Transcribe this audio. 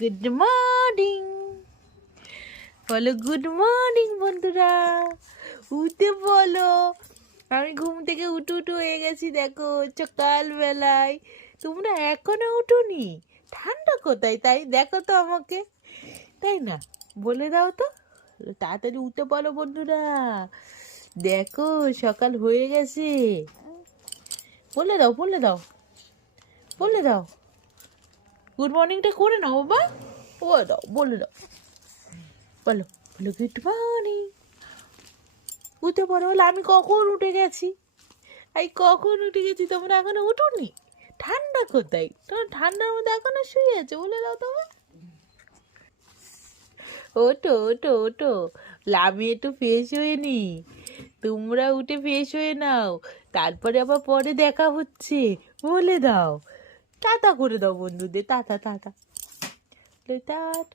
Good morning, বলো good morning বন্ধুরা, উঠে বলো। আমি ঘুম থেকে উঠু হয়ে গেছি, দেখো সকালবেলায়। তোমরা এখনো উঠোনি? ঠান্ডা কোথায় তাই দেখো তো আমাকে, তাই না? বলে দাও তো, তাড়াতাড়ি উঠে বলো বন্ধুরা, দেখো সকাল হয়ে গেছে। বলে দাও বলে দাও বলে দাও, গুড মর্নিংটা করে নাও বাবা। বলে দাও বলে দাও, বলো বলো গুড মর্নিং। উঠে পড়ো। বলে আমি কখন উঠে গেছি, কখন উঠে গেছি, তোমরা এখনো উঠোনি? ঠান্ডা কোথায়? তোমার ঠান্ডার মধ্যে এখনো শুয়ে আছে, বলে দাও তোমার। ওঠো ওঠো ওঠো, আমি একটু ফ্রেশ হয়ে নি, তোমরা উঠে ফ্রেশ হয়ে নাও, তারপরে আবার পরে দেখা হচ্ছে। বলে দাও, টাটা করে দাও বন্ধুদের, টাটা টাটা, টাটা।